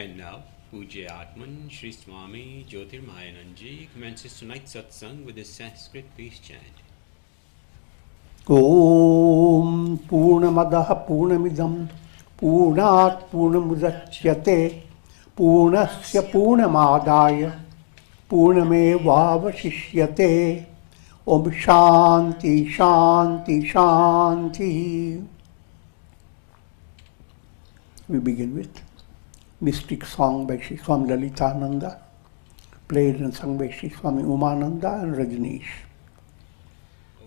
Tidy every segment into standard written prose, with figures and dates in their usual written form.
And now, Pujya Atman Sri Swami Jyotirmayananda commences tonight's Satsang with a Sanskrit peace chant. Om Purnamadaha Purnamidam Purnat Purnamudachyate Purnasya Purnamadaya Purnamevavashishyate Om Shanti Shanti Shanti. We begin with mystic song by Sri Swami Lalitananda, played and sung by Sri Swami Umananda and Rajneesh.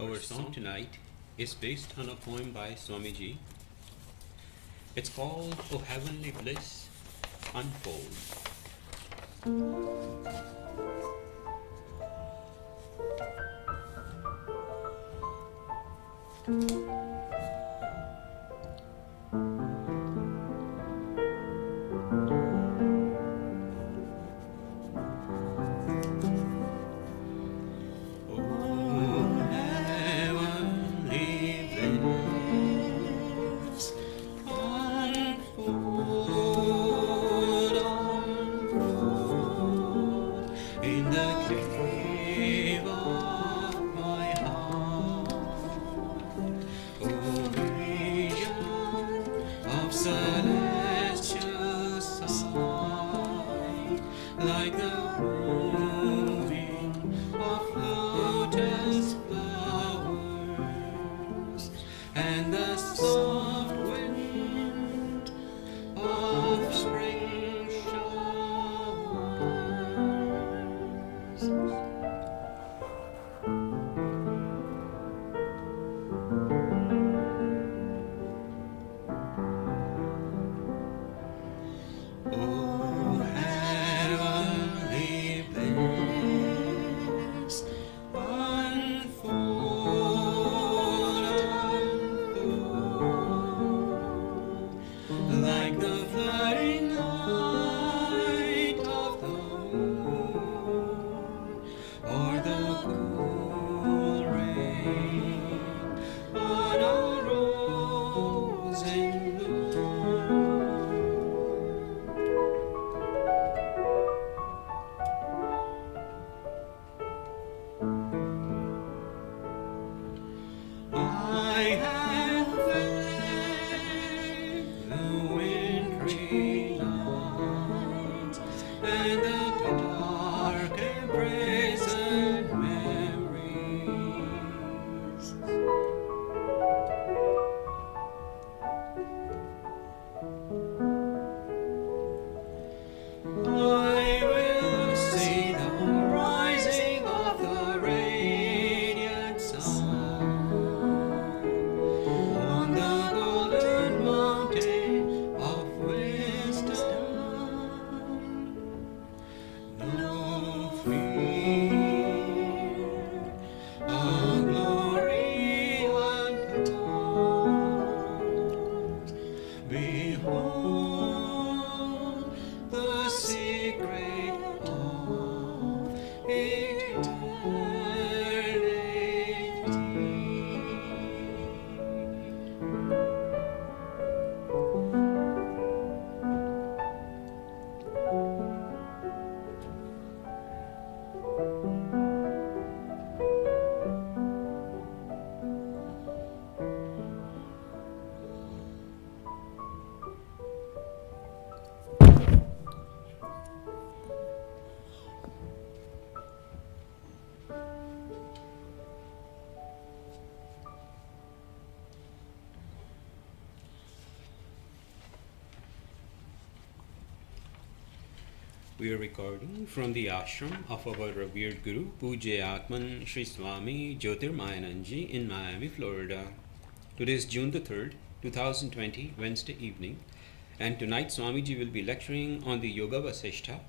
Our song tonight is based on a poem by Swamiji. It's called O Heavenly Bliss Unfold. We are recording from the ashram of our revered Guru, Pujya Atman Sri Swami Jyotirmayananda in Miami, Florida. Today is June the 3rd, 2020, Wednesday evening, and tonight Swamiji will be lecturing on the Yoga Vasistha.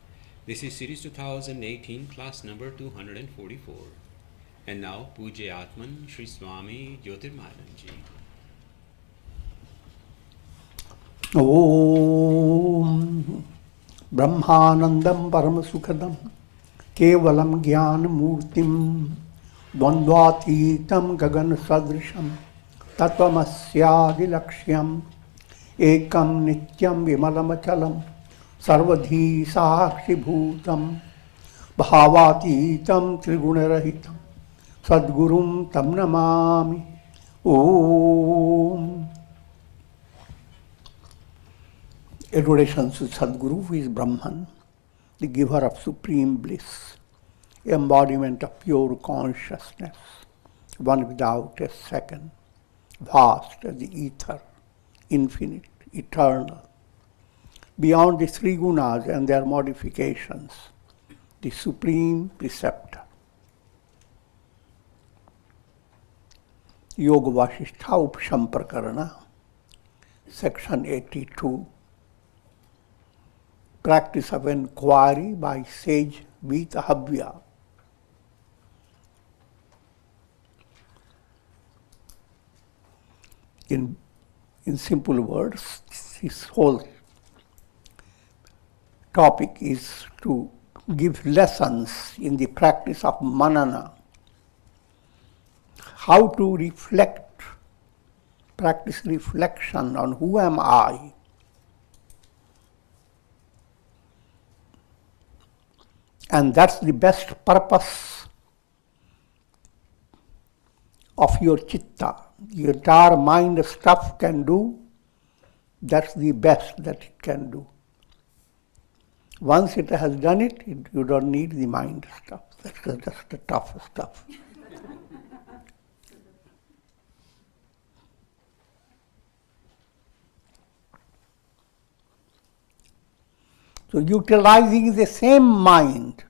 This is Series 2018, class number 244. And now, Pujya Atman Sri Swami Jyotirmayananda. Om Brahmanandam Paramasukadam Kevalam Jnana Murtim Dvandvatitam Gagan Sadrisham Tattvamasyadi Lakshyam Ekam Nityam Vimalamachalam Sarvadhi Sakshi Bhutam Bhavatītam Triguna-rahitam Sadgurum Tam Namami Om. Adoration to Sadguru, who is Brahman, the giver of supreme bliss, embodiment of pure consciousness, one without a second, vast as the ether, infinite, eternal, beyond the three gunas and their modifications, the supreme preceptor. Yoga Vasistha Upsamprakarana, section 82. Practice of enquiry by sage Vitahavya. In simple words, this whole topic is to give lessons in the practice of manana, how to reflect, practice reflection on who am I. And that's the best purpose of your chitta. Your entire mind stuff can do, that's the best that it can do. Once it has done it, you don't need the mind stuff. That's the tough stuff. So utilizing the same mind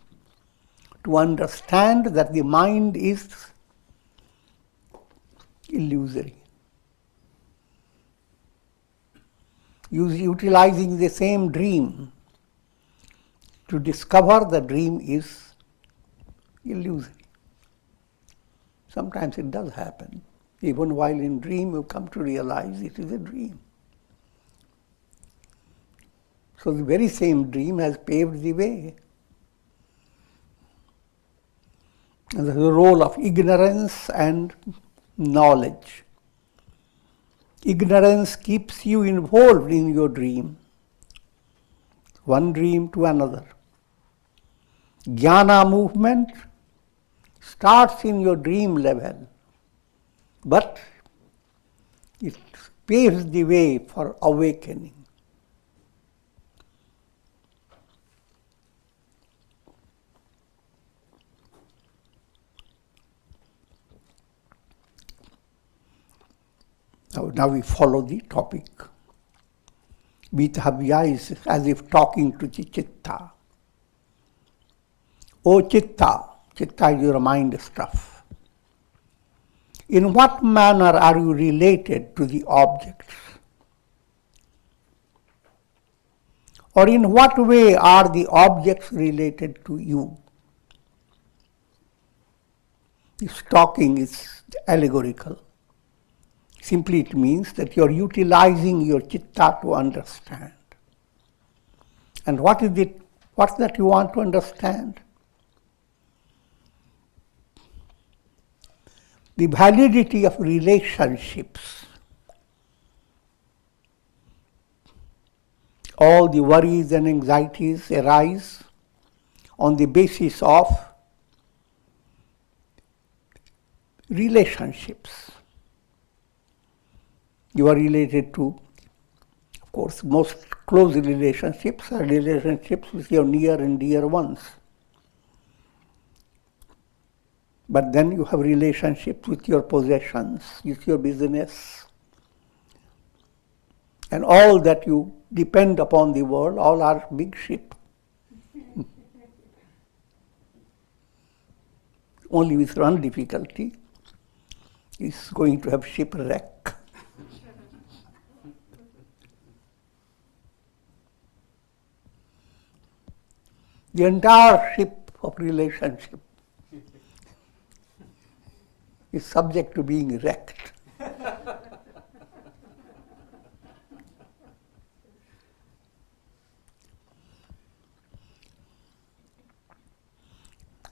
to understand that the mind is illusory. Utilizing the same dream to discover the dream is illusory. Sometimes it does happen. Even while in dream you come to realize it is a dream. So the very same dream has paved the way. And there's a role of ignorance and knowledge. Ignorance keeps you involved in your dream, one dream to another. Jnana movement starts in your dream level, but it paves the way for awakening. Now we follow the topic. Vitahavya is as if talking to the chitta. O chitta, chitta is your mind stuff. In what manner are you related to the objects? Or in what way are the objects related to you? This talking is allegorical. Simply it means that you are utilizing your chitta to understand. And what is it? What's that you want to understand? The validity of relationships. All the worries and anxieties arise on the basis of relationships. You are related to, of course, most close relationships are relationships with your near and dear ones. But then you have relationships with your possessions, with your business, and all that you depend upon the world, all are big ship. Only with one difficulty is going to have shipwreck. The entire ship of relationship is subject to being wrecked.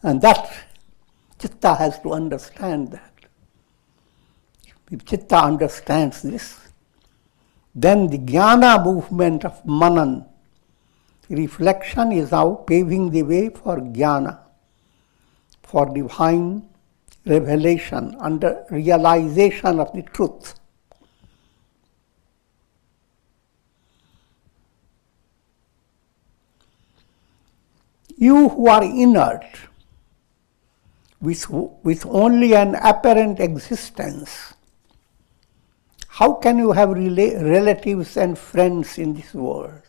And that chitta has to understand that. If chitta understands this, then the jnana movement of manan reflection is now paving the way for jnana, for divine revelation, under realization of the truth. You who are inert, with only an apparent existence, how can you have relatives and friends in this world?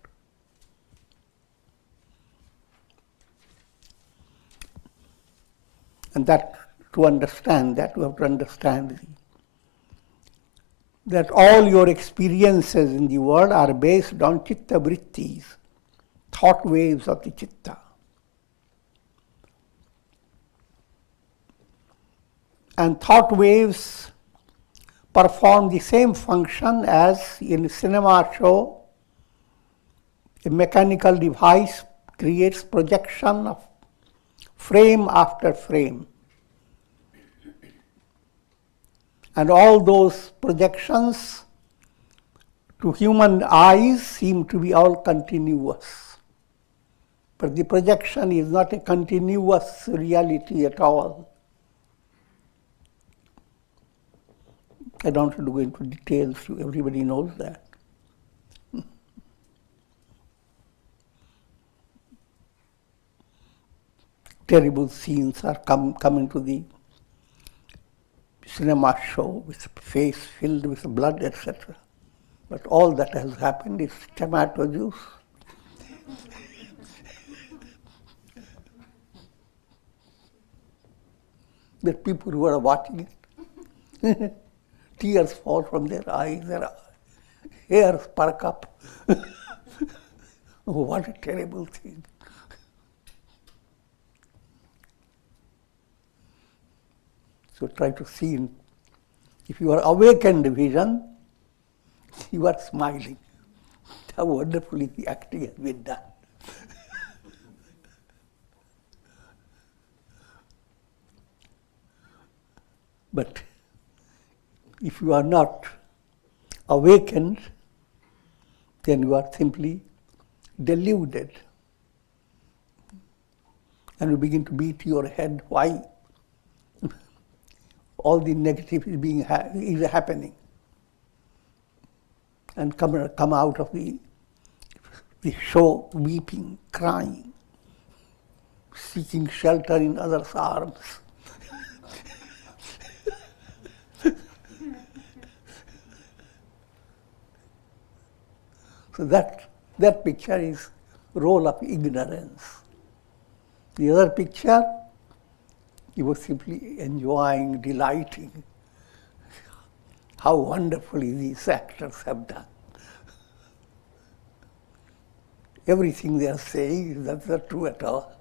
And that, to understand that, you have to understand that all your experiences in the world are based on chitta vrittis, thought waves of the chitta. And thought waves perform the same function as in a cinema show. A mechanical device creates projection of frame after frame. And all those projections to human eyes seem to be all continuous. But the projection is not a continuous reality at all. I don't want to go into details, everybody knows that. Terrible scenes are coming to the cinema show with face filled with blood, etc. But all that has happened is tomato juice. The people who are watching it, tears fall from their eyes, their hairs perk up. Oh, what a terrible thing. So try to see, if you are awakened vision, you are smiling. How wonderfully the acting has been done. But if you are not awakened, then you are simply deluded. And you begin to beat your head. Why? All the negative is happening. And come out of the show weeping, crying, seeking shelter in others' arms. So that picture is role of ignorance. The other picture, he was simply enjoying, delighting. How wonderfully these actors have done. Everything they are saying is not true at all,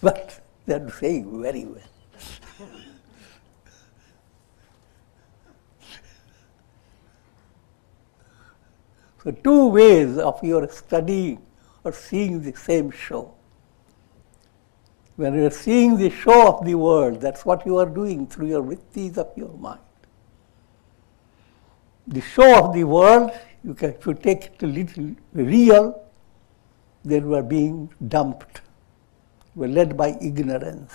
but they are saying very well. So two ways of your studying or seeing the same show. When you are seeing the show of the world, that's what you are doing through your vrittis of your mind. The show of the world, if you take it a little real, then you are being dumped. You are led by ignorance.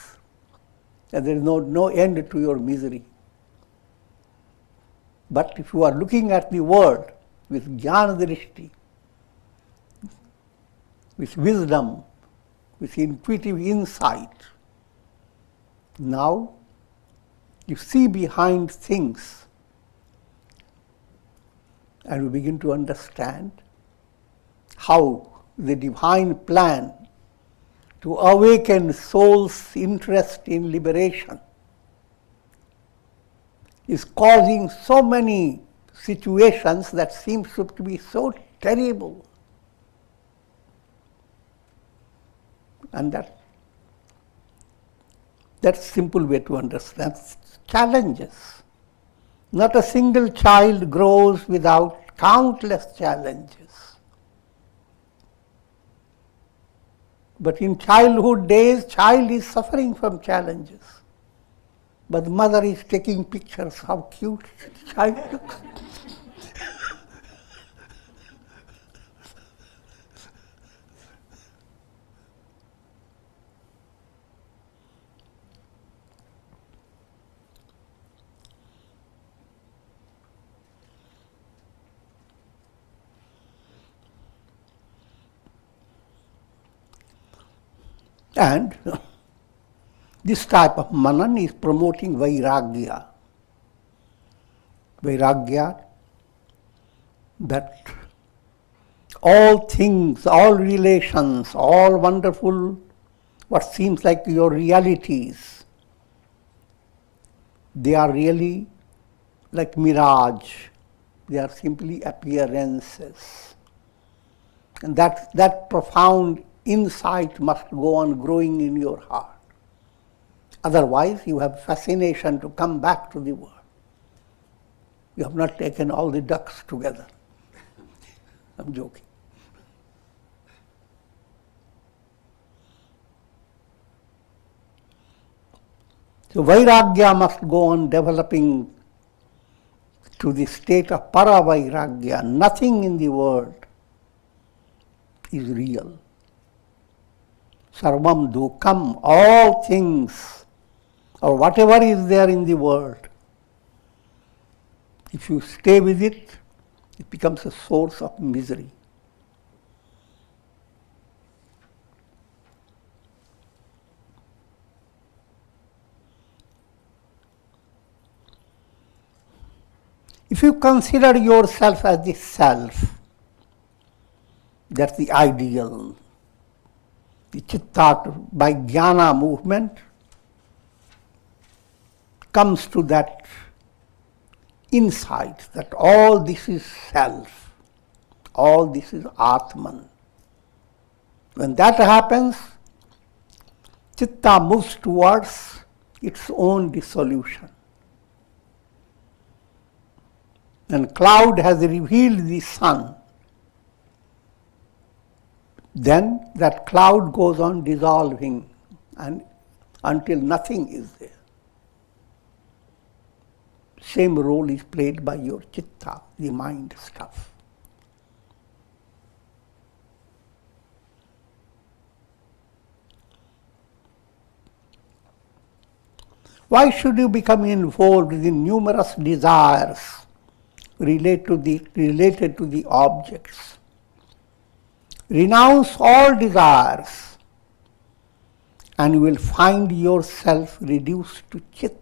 And there is no end to your misery. But if you are looking at the world with jnana drishti, with wisdom, with intuitive insight, now you see behind things and you begin to understand how the divine plan to awaken soul's interest in liberation is causing so many situations that seem to be so terrible. And that's simple way to understand. Challenges. Not a single child grows without countless challenges. But in childhood days, child is suffering from challenges. But the mother is taking pictures, how cute the child looks. And this type of manan is promoting vairagya. Vairagya, that all things, all relations, all wonderful, what seems like your realities, they are really like mirage. They are simply appearances. And that profound insight must go on growing in your heart. Otherwise, you have fascination to come back to the world. You have not taken all the ducks together. I'm joking. So vairagya must go on developing to the state of para-vairagya. Nothing in the world is real. Sarvam dukam, all things, or whatever is there in the world, if you stay with it, it becomes a source of misery. If you consider yourself as the self, that's the ideal, the chitta by jnana movement comes to that insight that all this is self, all this is Atman. When that happens, chitta moves towards its own dissolution. And cloud has revealed the sun. Then that cloud goes on dissolving and until nothing is there. Same role is played by your chitta, the mind stuff. Why should you become involved in numerous desires related to the objects? Renounce all desires and you will find yourself reduced to chit.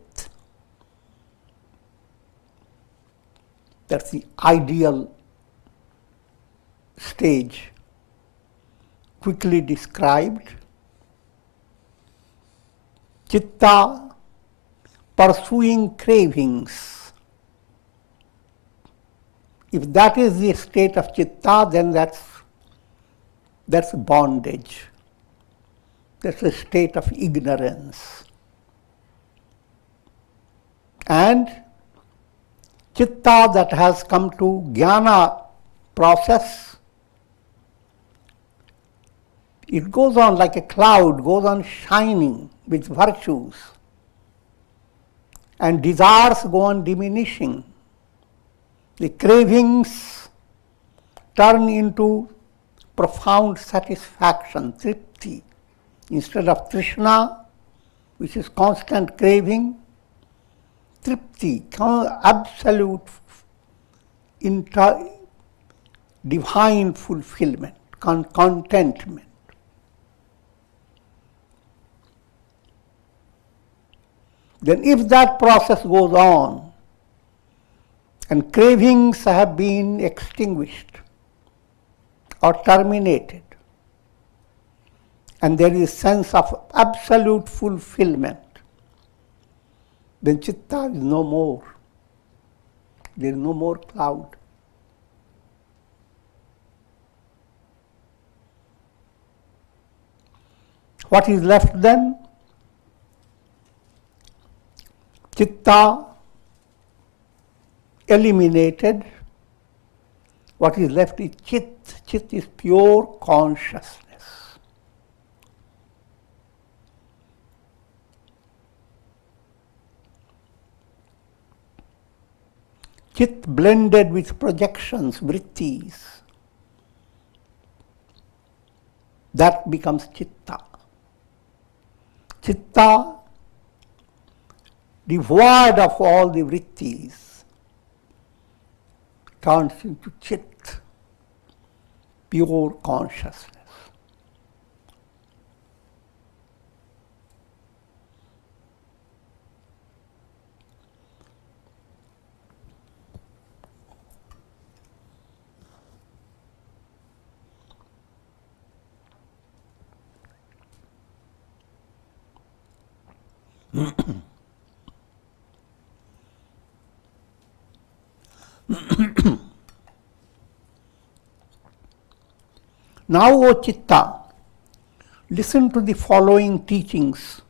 That's the ideal stage, quickly described. Chitta pursuing cravings. If that is the state of chitta, then that's bondage. That's a state of ignorance. And chitta that has come to jnana process, it goes on like a cloud, goes on shining with virtues. And desires go on diminishing. The cravings turn into profound satisfaction, tripti. Instead of trishna, which is constant craving, tripti, absolute divine fulfillment, contentment. Then if that process goes on and cravings have been extinguished or terminated, and there is sense of absolute fulfillment, then chitta is no more. There is no more cloud. What is left then? Chitta eliminated. What is left is chit. Chit is pure consciousness. Chit blended with projections, vrittis. That becomes chitta. Chitta, devoid of all the vrittis, turns into chit, pure consciousness. Now, O Chitta, listen to the following teachings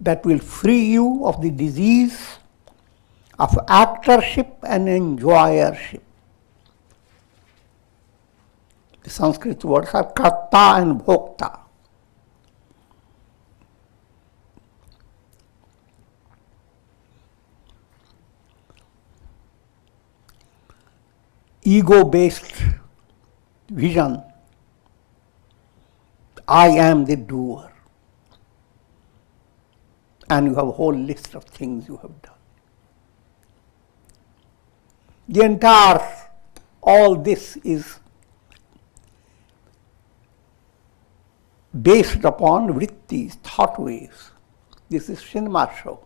that will free you of the disease of actorship and enjoyership. The Sanskrit words are karta and bhokta. Ego-based vision. I am the doer. And you have a whole list of things you have done. The entire, all this is based upon vrittis, thought waves. This is cinema show.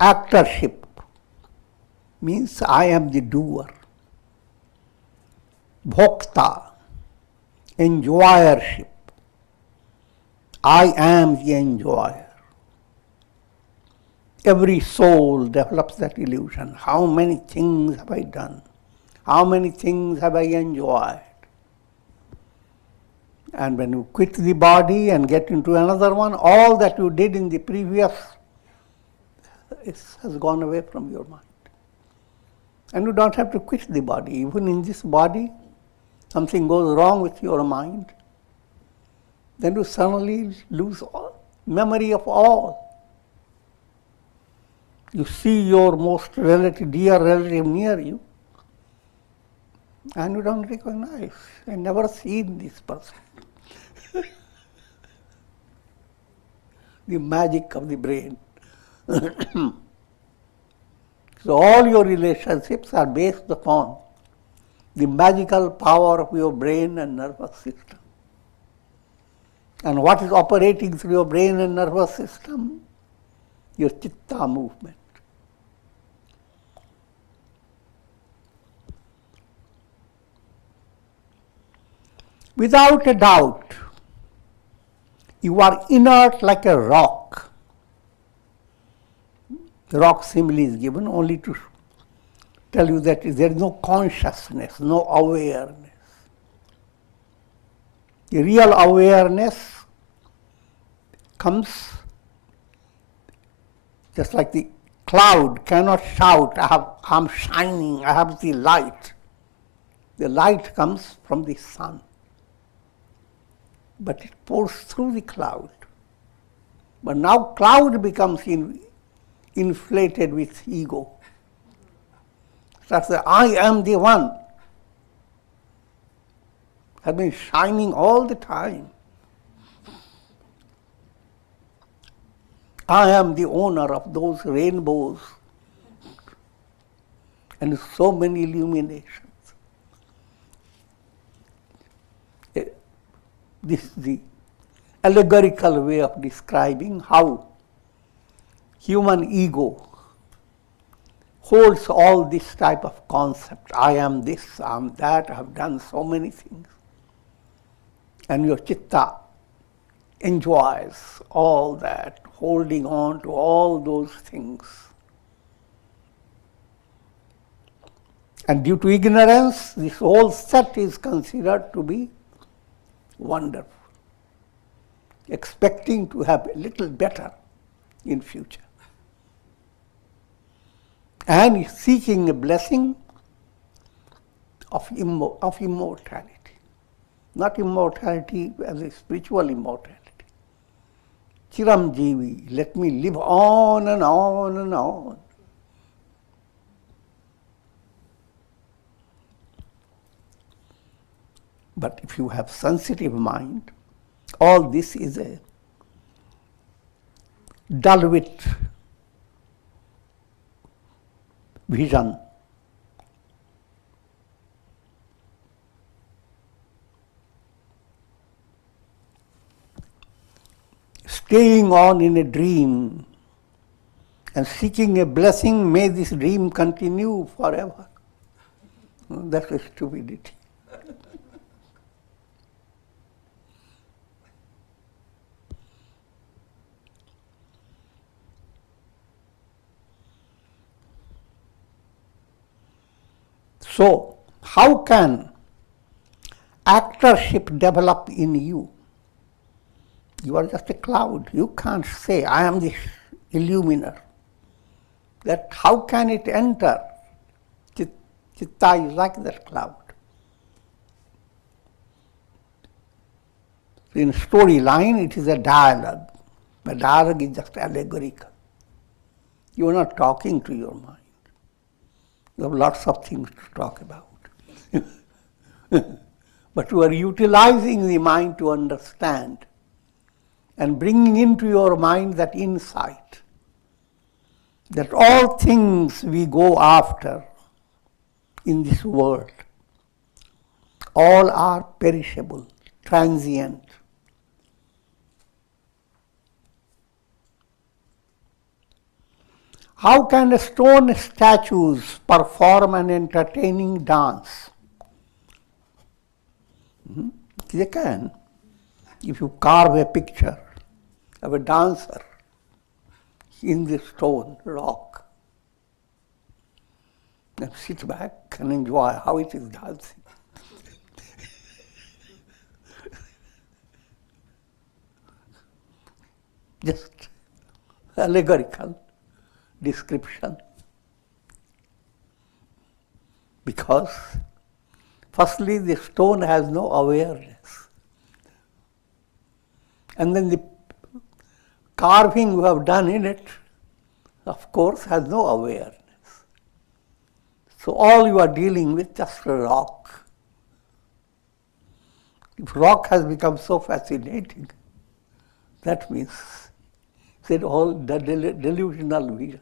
Actorship means I am the doer. Bhokta, enjoyership. I am the enjoyer. Every soul develops that illusion. How many things have I done? How many things have I enjoyed? And when you quit the body and get into another one, all that you did in the previous has gone away from your mind. And you don't have to quit the body. Even in this body, something goes wrong with your mind, then you suddenly lose all memory of all. You see your most relative, dear relative near you, and you don't recognize. I never seen this person. The magic of the brain. So all your relationships are based upon the magical power of your brain and nervous system. And what is operating through your brain and nervous system? Your chitta movement. Without a doubt, you are inert like a rock. The rock simile is given only to tell you that there is no consciousness, no awareness. The real awareness comes just like the cloud cannot shout, I'm shining, I have the light. The light comes from the sun, but it pours through the cloud. But now cloud becomes inflated with ego. That's the I am the one. Has been shining all the time. I am the owner of those rainbows and so many illuminations. This is the allegorical way of describing how human ego holds all this type of concept. I am this, I am that, I have done so many things. And your chitta enjoys all that, holding on to all those things. And due to ignorance, this whole set is considered to be wonderful, expecting to have a little better in future. And seeking a blessing of immortality. Not immortality as a spiritual immortality. Chiram Jivi, let me live on and on and on. But if you have sensitive mind, all this is a dull-wit vision. Staying on in a dream and seeking a blessing, may this dream continue forever. That's a stupidity. So, how can actorship develop in you? You are just a cloud. You can't say, I am the illuminer. That how can it enter? Chitta is like that cloud. In storyline, it is a dialogue. The dialogue is just allegorical. You are not talking to your mind. You have lots of things to talk about. But you are utilizing the mind to understand and bringing into your mind that insight that all things we go after in this world, all are perishable, transient. How can stone statues perform an entertaining dance? They can. If you carve a picture of a dancer in the stone, rock, and sit back and enjoy how it is dancing. Just allegorical description. Because firstly, the stone has no awareness. And then the carving you have done in it, of course, has no awareness. So all you are dealing with just a rock. If rock has become so fascinating, that means it's all delusional vision.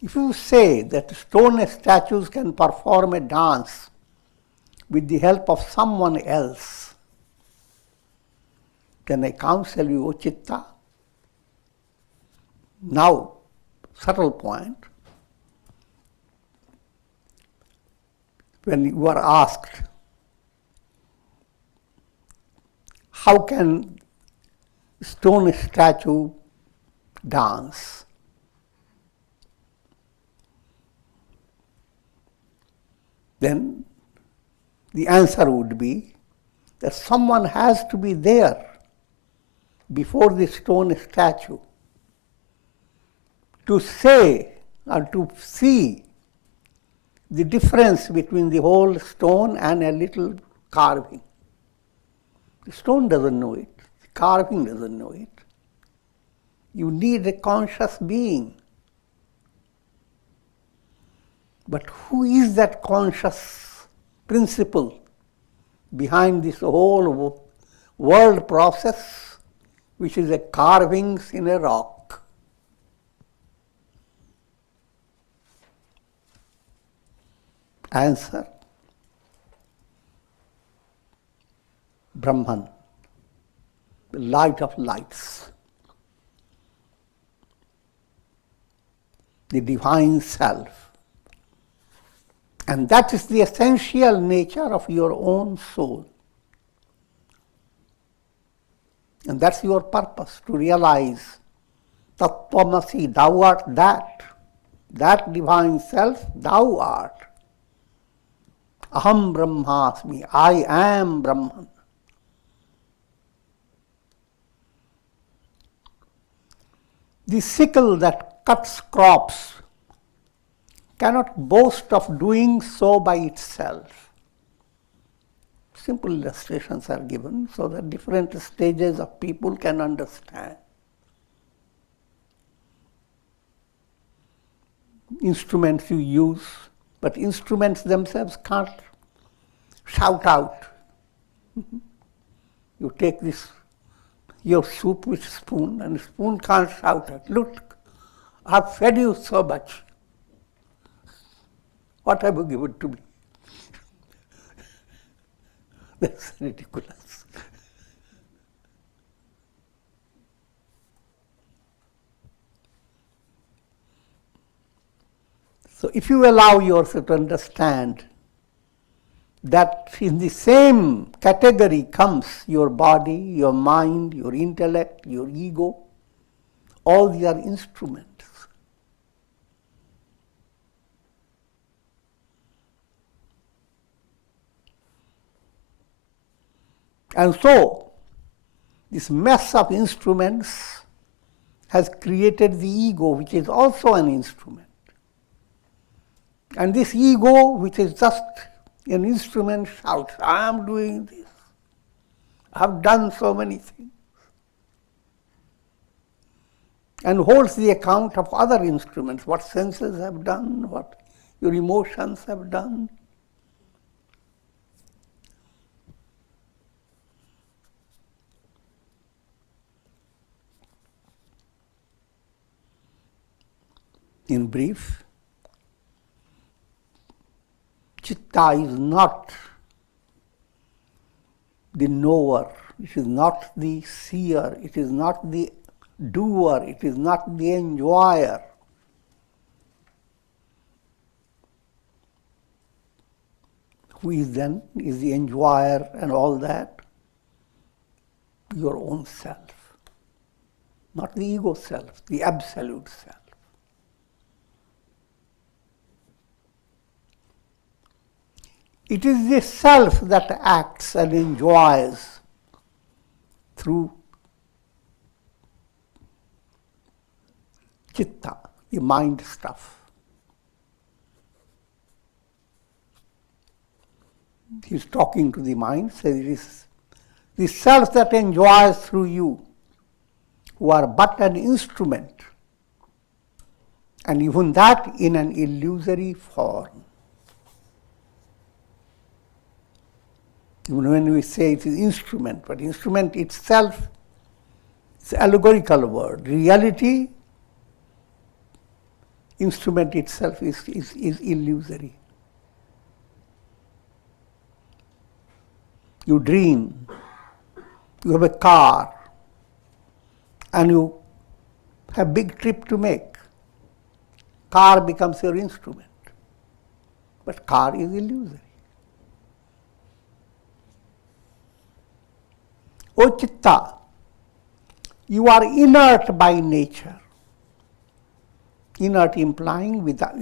If you say that stone statues can perform a dance with the help of someone else, then I counsel you, O Chitta. Now, subtle point, when you are asked, how can stone statue dance? Then the answer would be that someone has to be there before the stone statue to say or to see the difference between the whole stone and a little carving. The stone doesn't know it, the carving doesn't know it. You need a conscious being. But who is that conscious principle behind this whole world process, which is a carvings in a rock? Answer: Brahman, the light of lights, the divine self. And that is the essential nature of your own soul. And that's your purpose, to realize Tattvamasi, thou art that. That divine self, thou art. Aham Brahmasmi, I am Brahman. The sickle that cuts crops cannot boast of doing so by itself. Simple illustrations are given so that different stages of people can understand. Instruments you use, but instruments themselves can't shout out. You take your soup with spoon, and the spoon can't shout out, look, I've fed you so much. What have you given to me? That's ridiculous. So if you allow yourself to understand that in the same category comes your body, your mind, your intellect, your ego, all these are instruments. And so, this mess of instruments has created the ego, which is also an instrument. And this ego, which is just an instrument, shouts, I am doing this. I have done so many things. And holds the account of other instruments, what senses have done, what your emotions have done. In brief, Chitta is not the knower, it is not the seer, it is not the doer, it is not the enjoyer. Who is then? Is the enjoyer and all that? Your own self. Not the ego self, the absolute self. It is the self that acts and enjoys through chitta, the mind stuff. He's talking to the mind, says it is the self that enjoys through you, who are but an instrument, and even that in an illusory form. Even when we say it is instrument, but instrument itself is an allegorical word. Reality, instrument itself is illusory. You dream, you have a car, and you have a big trip to make. Car becomes your instrument, but car is illusory. O Chitta, you are inert by nature. Inert implying without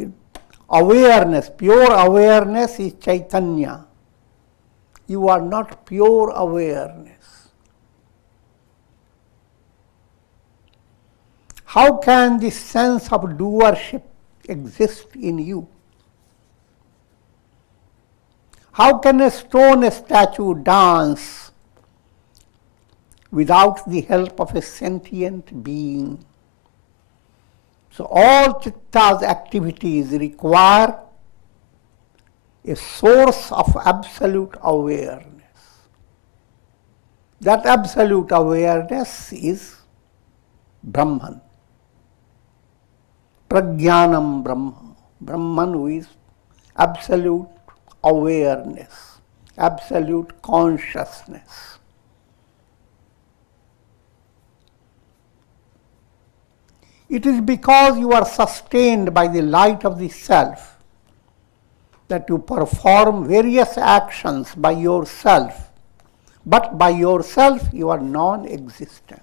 awareness. Pure awareness is Chaitanya. You are not pure awareness. How can this sense of doership exist in you? How can a stone statue dance without the help of a sentient being? So all Chitta's activities require a source of absolute awareness. That absolute awareness is Brahman. Prajnanam Brahma. Brahman who is absolute awareness, absolute consciousness. It is because you are sustained by the light of the self that you perform various actions by yourself, but by yourself you are non-existent.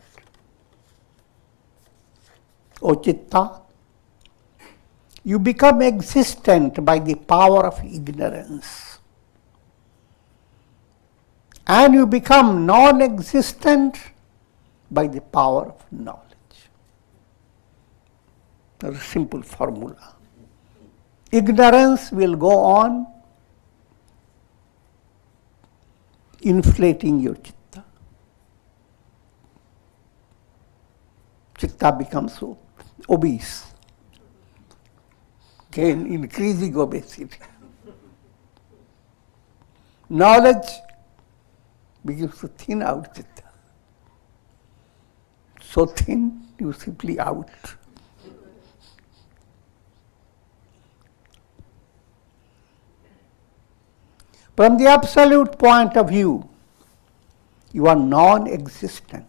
O Chitta, you become existent by the power of ignorance, and you become non-existent by the power of knowledge. That's a simple formula. Ignorance will go on inflating your chitta. Chitta becomes so obese, again increasing obesity. Knowledge begins to thin out chitta. So thin, you simply out. From the absolute point of view, you are non-existent.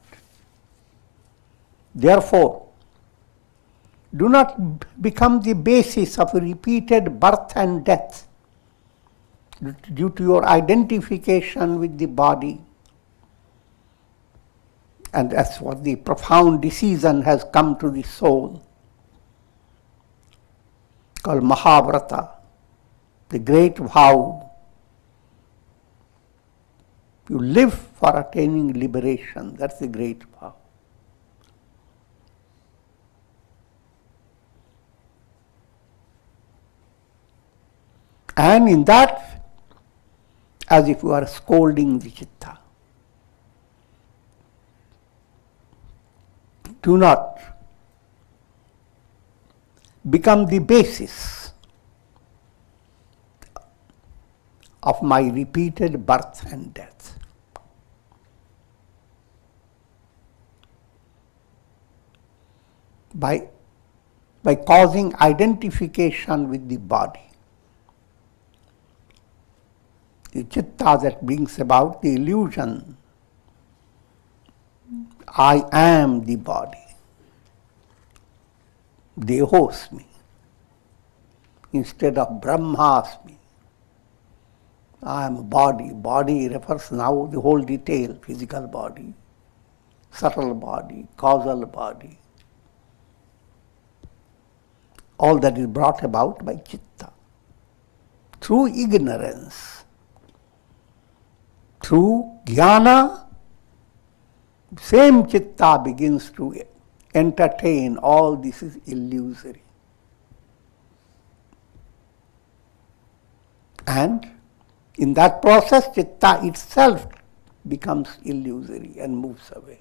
Therefore, do not become the basis of repeated birth and death due to your identification with the body. And that's what the profound decision has come to the soul, called Mahavrata, the great vow. You live for attaining liberation. That's the great vow. And in that, as if you are scolding the chitta, do not become the basis of my repeated birth and death. By causing identification with the body. The chitta that brings about the illusion, I am the body. Dehosmi, instead of Brahmasmi. I am a body. Body refers now the whole detail, physical body, subtle body, causal body. All that is brought about by chitta. Through ignorance, through jnana, same chitta begins to entertain all this is illusory. And in that process, chitta itself becomes illusory and moves away.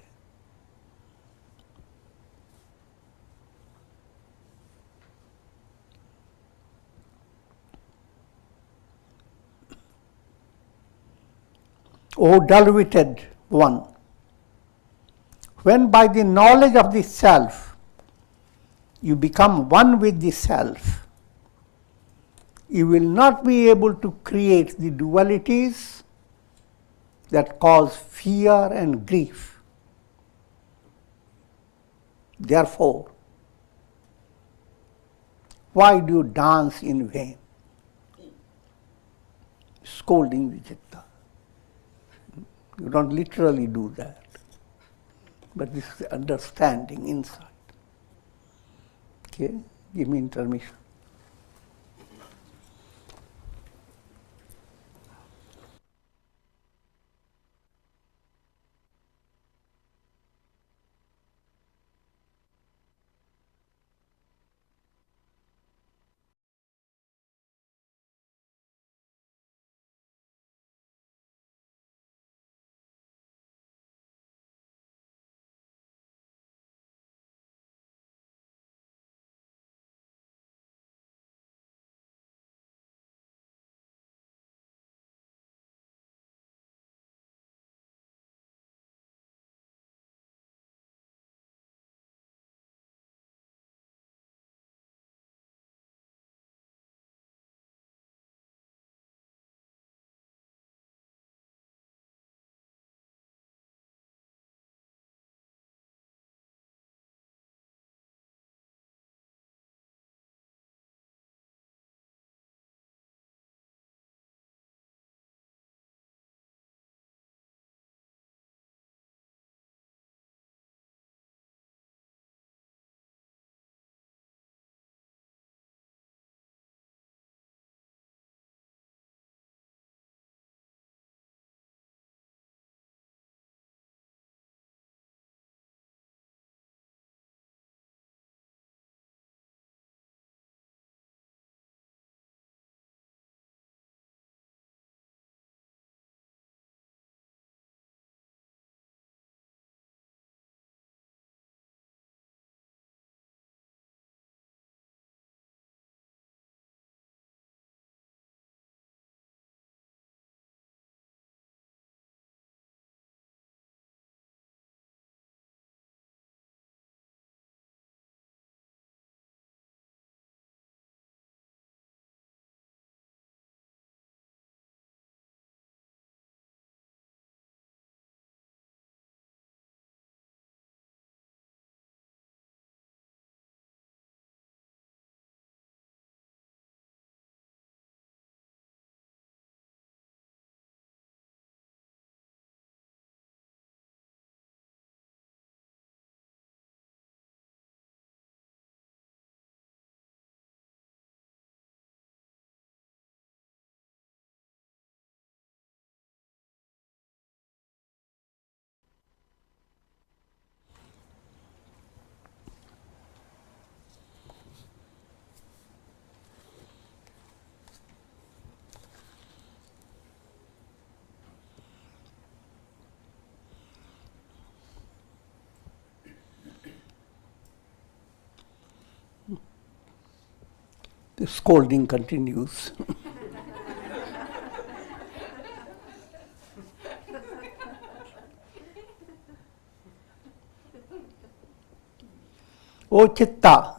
O dull-witted one, when by the knowledge of the self you become one with the self, you will not be able to create the dualities that cause fear and grief. Therefore, why do you dance in vain? Scolding the chitta. You don't literally do that, but this is the understanding inside. Okay, give me intermission. The scolding continues. O Chitta,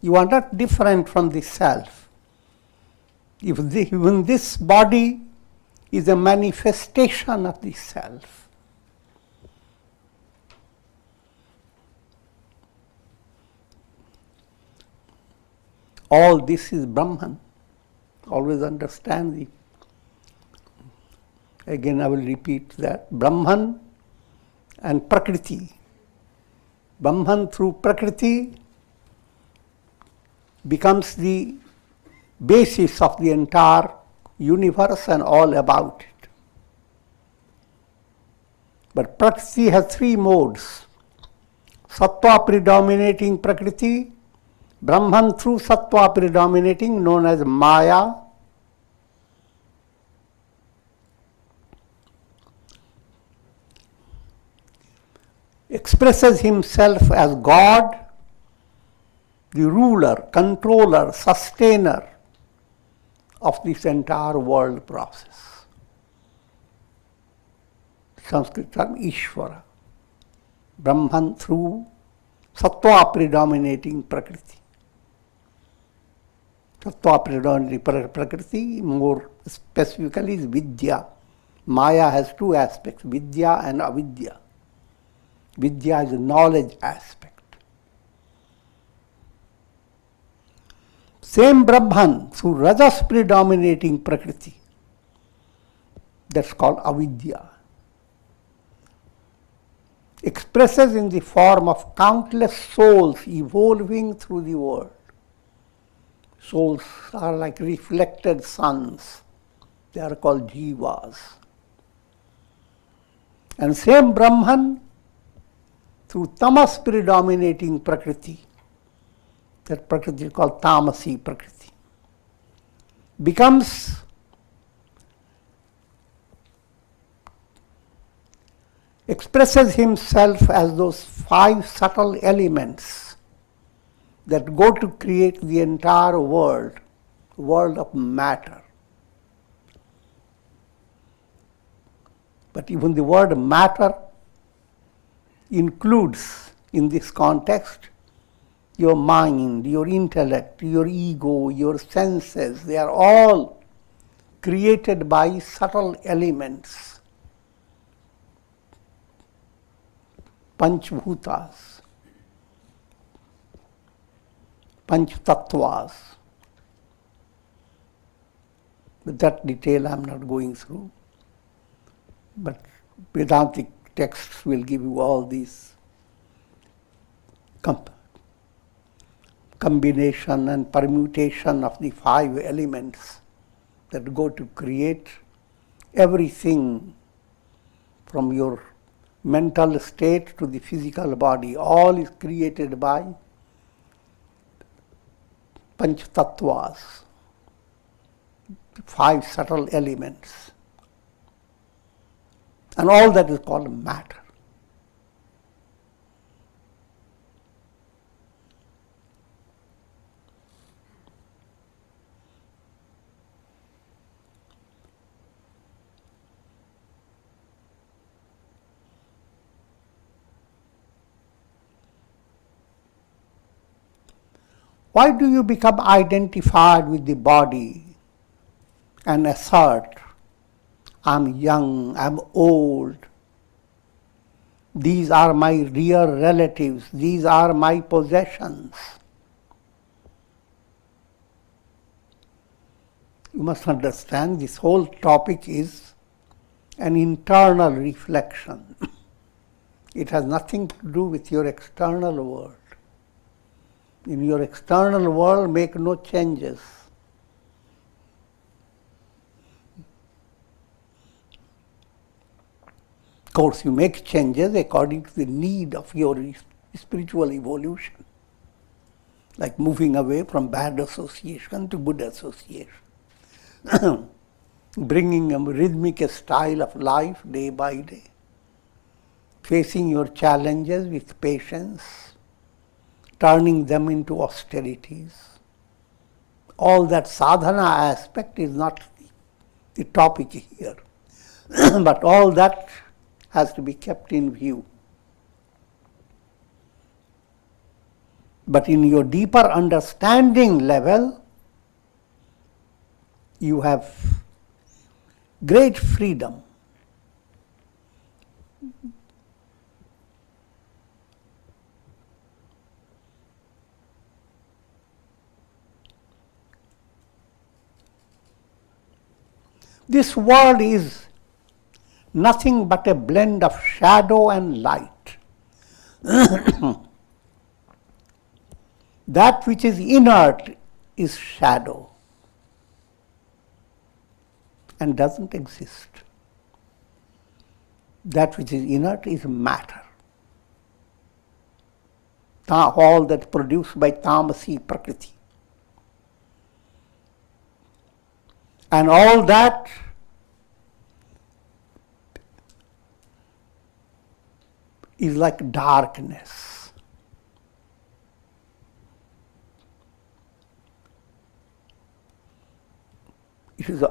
you are not different from the self. Even this body is a manifestation of the self. All this is Brahman. Always understand it. Again, I will repeat that. Brahman and Prakriti. Brahman through Prakriti becomes the basis of the entire universe and all about it. But Prakriti has three modes. Sattva predominating Prakriti, Brahman through Sattva predominating, known as Maya, expresses himself as God, the ruler, controller, sustainer of this entire world process. Sanskrit term Ishvara. Brahman through Sattva predominating Prakriti. Sattva predominating Prakriti, more specifically, is Vidya. Maya has two aspects, Vidya and Avidya. Vidya is a knowledge aspect. Same Brahman through Rajas predominating Prakriti, that's called Avidya, expresses in the form of countless souls evolving through the world. Souls are like reflected suns. They are called jivas. And same Brahman through tamas predominating Prakriti, that Prakriti is called tamasi Prakriti, expresses himself as those five subtle elements that go to create the entire world of matter. But even the word matter includes, in this context, your mind, your intellect, your ego, your senses. They are all created by subtle elements, panchbhutas, panchtattvas. With that detail I am not going through, but Vedantic texts will give you all these combination and permutation of the five elements that go to create everything from your mental state to the physical body. All is created by panchtattvas, five subtle elements. And all that is called matter. Why do you become identified with the body and assert, I'm young, I'm old, these are my real relatives, these are my possessions? You must understand this whole topic is an internal reflection. It has nothing to do with your external world. In your external world, make no changes. Of course, you make changes according to the need of your spiritual evolution, like moving away from bad association to good association, bringing a rhythmic style of life day by day, facing your challenges with patience, turning them into austerities, all that sadhana aspect is not the topic here. But all that has to be kept in view. But in your deeper understanding level, you have great freedom. This world is nothing but a blend of shadow and light. That which is inert is shadow and doesn't exist. That which is inert is matter. All that produced by tamasi prakriti. And all that is like darkness. It is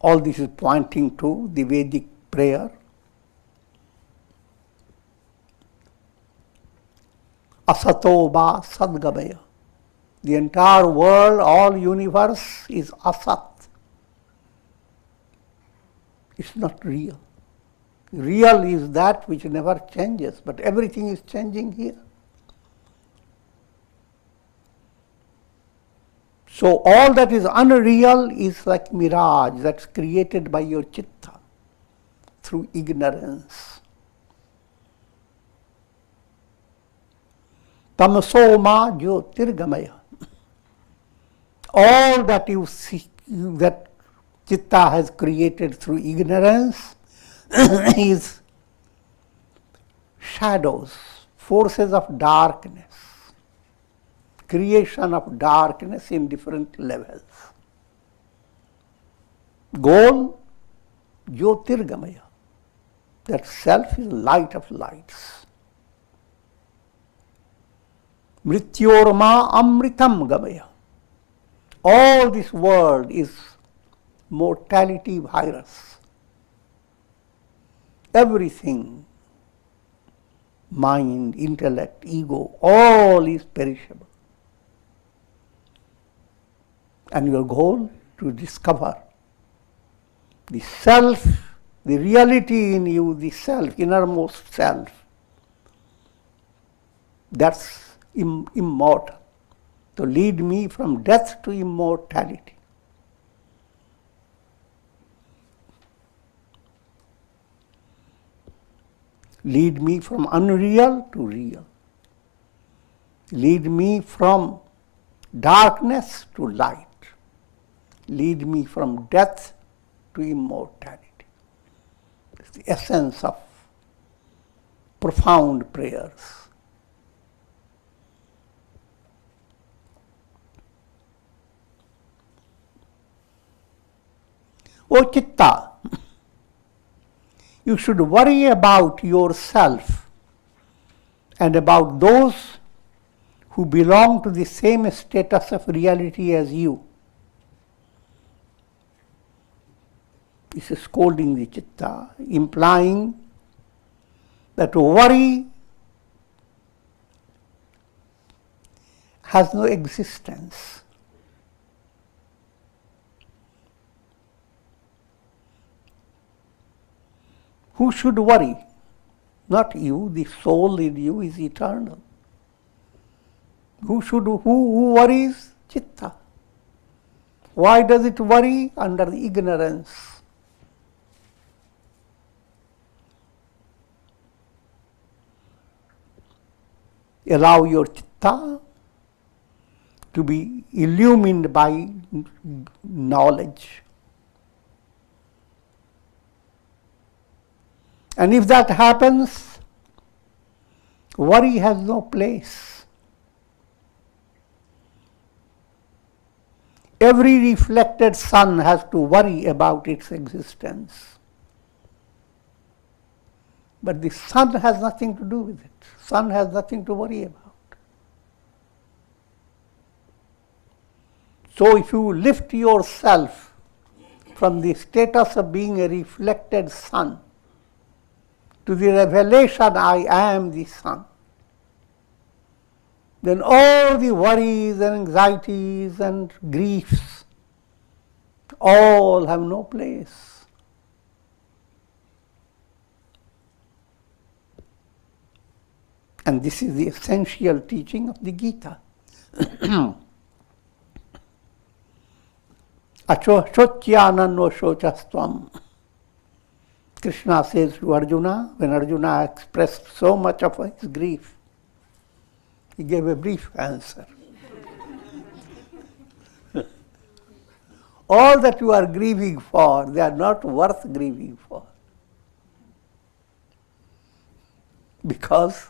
all this is pointing to the Vedic prayer. Asato va sadgamaya. The entire world, all universe is asat. It's not real. Real is that which never changes, but everything is changing here. So all that is unreal is like mirage that's created by your chitta through ignorance. Tamaso ma jyotirgamaya. All that you see, that chitta has created through ignorance is shadows, forces of darkness, creation of darkness in different levels. Goal, Jyotirgamaya. That self is light of lights. Mrityorma amritam gamaya. All this world is mortality virus. Everything, mind, intellect, ego, all is perishable. And your goal to discover the self, the reality in you, the self, innermost self, that's immortal. To lead me from death to immortality. Lead me from unreal to real. Lead me from darkness to light. Lead me from death to immortality. It's the essence of profound prayers. O Chitta, you should worry about yourself and about those who belong to the same status of reality as you. This is scolding the Chitta, implying that worry has no existence. Who should worry? Not you, the soul in you is eternal. Who worries? Chitta. Why does it worry? Under the ignorance. Allow your chitta to be illumined by knowledge. And if that happens, worry has no place. Every reflected sun has to worry about its existence. But the sun has nothing to do with it. Sun has nothing to worry about. So if you lift yourself from the status of being a reflected sun to the revelation, I am the sun, then all the worries and anxieties and griefs all have no place. And this is the essential teaching of the Gita. Shotyanano shochastvam. Krishna says to Arjuna, when Arjuna expressed so much of his grief, he gave a brief answer. All that you are grieving for, they are not worth grieving for. Because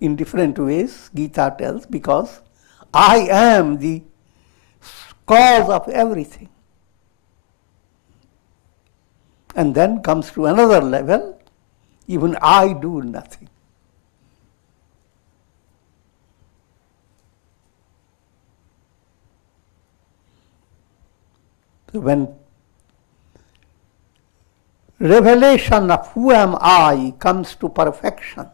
in different ways, Gita tells, because I am the cause of everything. And then comes to another level, even I do nothing. So when revelation of who am I comes to perfection,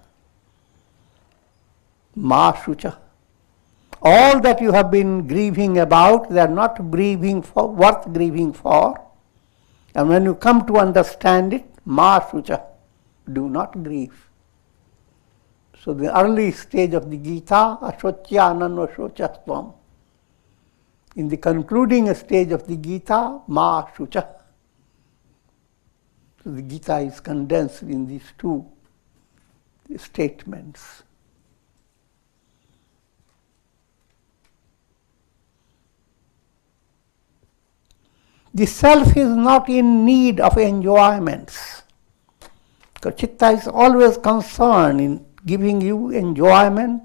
ma shucha, all that you have been grieving about, they are not worth grieving for. And when you come to understand it, ma shucha, do not grieve. So the early stage of the Gita, ashotyanano shochastvam. In the concluding stage of the Gita, ma shucha. So the Gita is condensed in these two statements. The self is not in need of enjoyments. Because Chitta is always concerned in giving you enjoyment,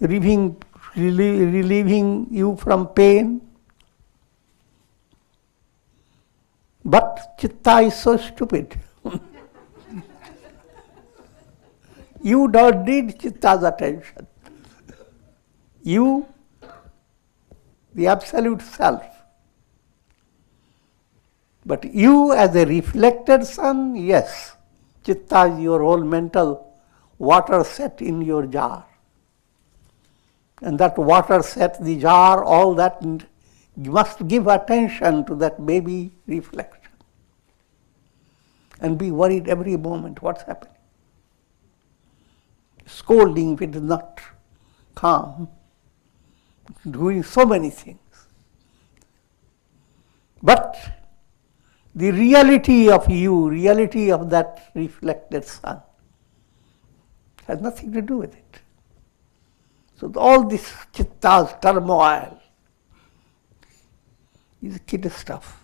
relieving you from pain. But Chitta is so stupid. You don't need Chitta's attention. You, the absolute self. But you as a reflected sun, yes, Chitta is your whole mental water set in your jar. And that water set, the jar, all that, you must give attention to that baby reflection. And be worried every moment what's happening. Scolding if it is not calm. Doing so many things. But the reality of you, reality of that reflected sun, has nothing to do with it. So all this Chitta's turmoil is kid stuff.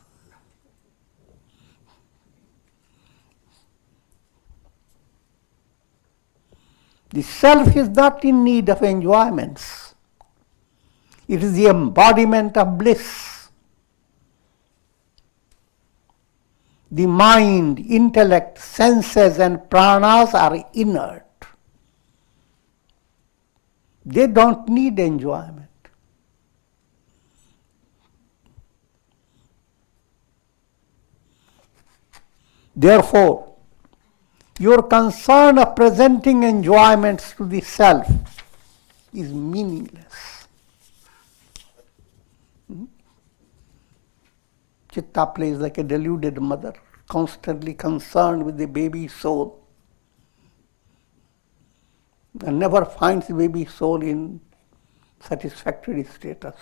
The self is not in need of enjoyments. It is the embodiment of bliss. The mind, intellect, senses and pranas are inert. They don't need enjoyment. Therefore, your concern of presenting enjoyments to the self is meaningless. Chitta plays like a deluded mother, constantly concerned with the baby soul, and never finds the baby soul in satisfactory status.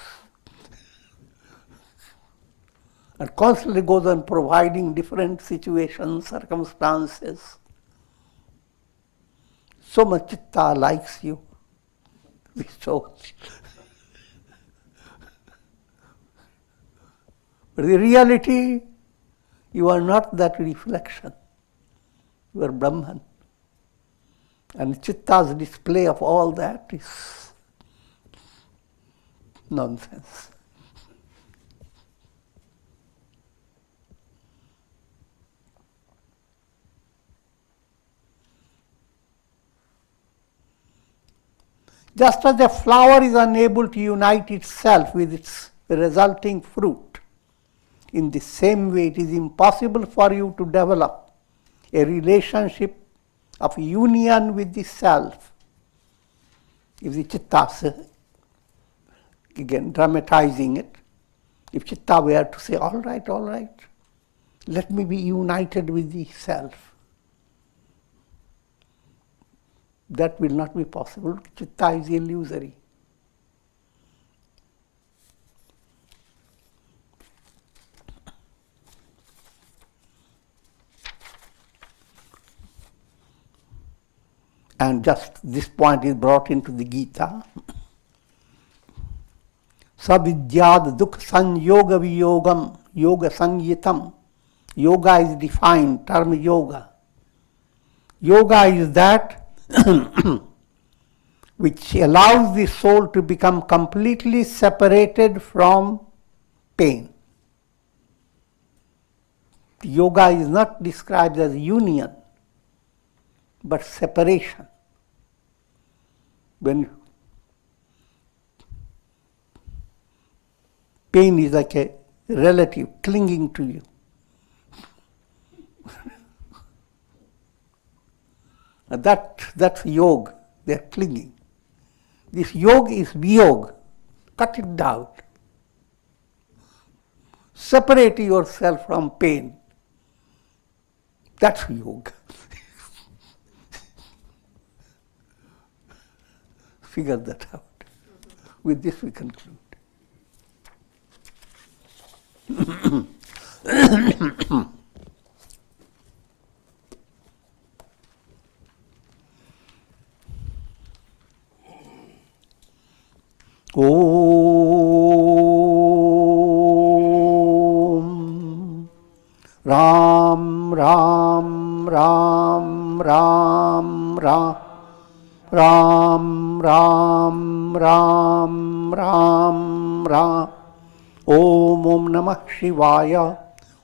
And constantly goes on providing different situations, circumstances. So much Chitta likes you, the soul. But the reality, you are not that reflection. You are Brahman. And Chitta's display of all that is nonsense. Just as a flower is unable to unite itself with its resulting fruit, in the same way it is impossible for you to develop a relationship of union with the self. If the chitta, again dramatizing it, if chitta were to say, all right, let me be united with the self, that will not be possible. Chitta is illusory. And just this point is brought into the Gita. Savidyad dukh sanyoga viyogam yoga sanyitam. Yoga is defined, term yoga. Yoga is that which allows the soul to become completely separated from pain. Yoga is not described as union, but separation. When pain is like a relative clinging to you. That's yoga, they're clinging. This yoga is viyog, cut it down. Separate yourself from pain. That's yoga. Figure that out. With this we conclude. Om Ram Ram Ram Ram Ram Ram Ram Ram Ram Ram Om Namah Shivaya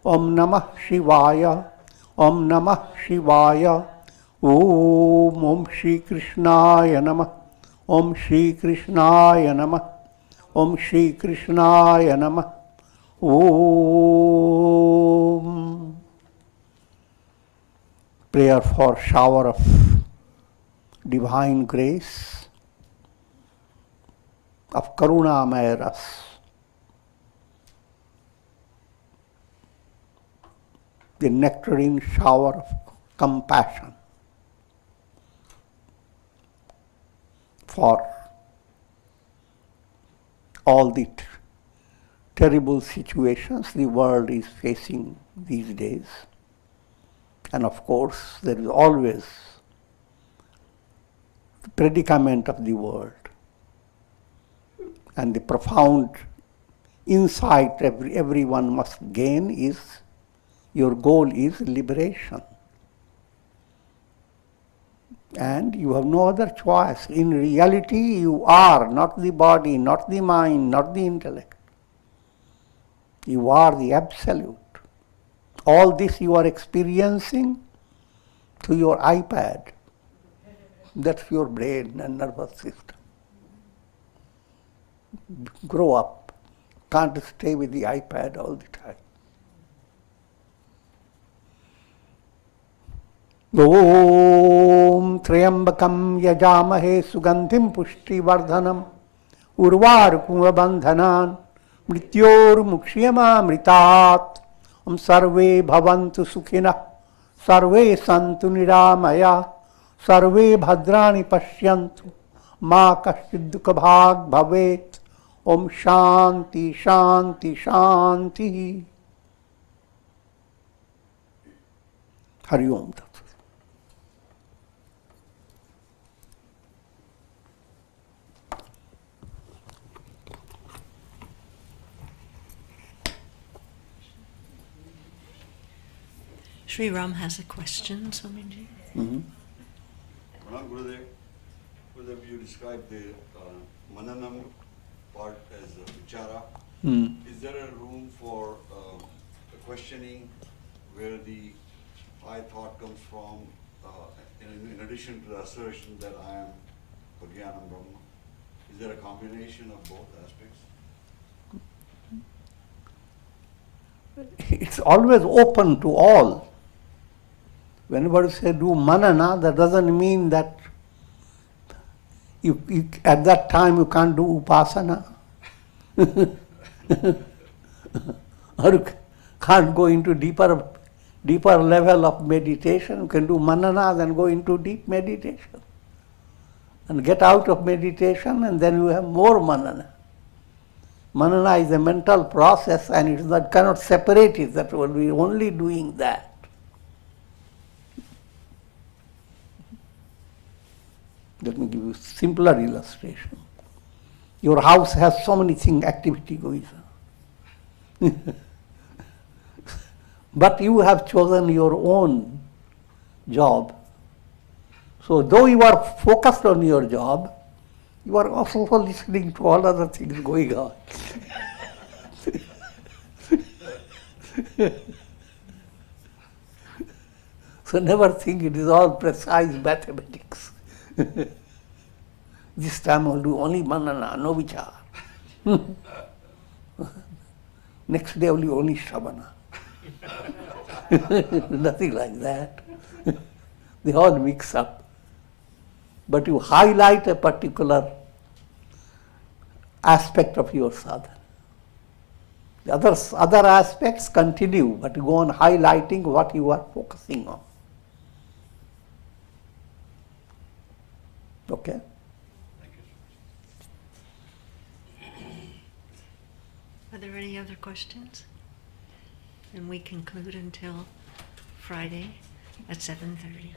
Om Namah Shivaya Om Namah Shivaya Om Shri Krishnaya Namah Om Shri Krishnaya Namah Om Shri Krishnaya Namah Om. Prayer for shower of divine grace, of Karunamaya Ras. The nectarine shower of compassion for all the terrible situations the world is facing these days. And of course, there is always the predicament of the world. And the profound insight everyone must gain is, your goal is liberation. And you have no other choice. In reality, you are not the body, not the mind, not the intellect. You are the absolute. All this you are experiencing through your iPad. That's your brain and nervous system. Grow up. Can't stay with the iPad all the time. Om Triambakam Yajamahe Sugandhim Pushti Vardhanam Urvarukuma Bandhanan Mrityor Mukshiyama Mritat Om Sarve Bhavantu Sukhina Sarve Santu Niramaya Sarve Bhadrani Pashyantu Ma Kashchid Dukha Bhag Bhavet Om Shanti Shanti Shanti. Hari Om. Sri Ram has a question, Swamiji. Mm-hmm. Gurudev, you described the mananam part as vichara. Is there a room for questioning where the I thought comes from, in addition to the assertion that I am Pragyanam Brahma? Is there a combination of both aspects? It's always open to all. Whenever you say do manana, that doesn't mean that you at that time you can't do upasana. Or you can't go into deeper level of meditation. You can do manana, then go into deep meditation. And get out of meditation, and then you have more manana. Manana is a mental process, and it is not, cannot separate it, that will be only doing that. Let me give you a simpler illustration. Your house has so many activity going on. But you have chosen your own job. So though you are focused on your job, you are also listening to all other things going on. So never think it is all precise mathematics. This time I'll do only manana, no vichar. Next day I'll do only shravana. Nothing like that. They all mix up. But you highlight a particular aspect of your sadhana. The other aspects continue, but you go on highlighting what you are focusing on. Okay? Are there any other questions? And we conclude until Friday at 7:30.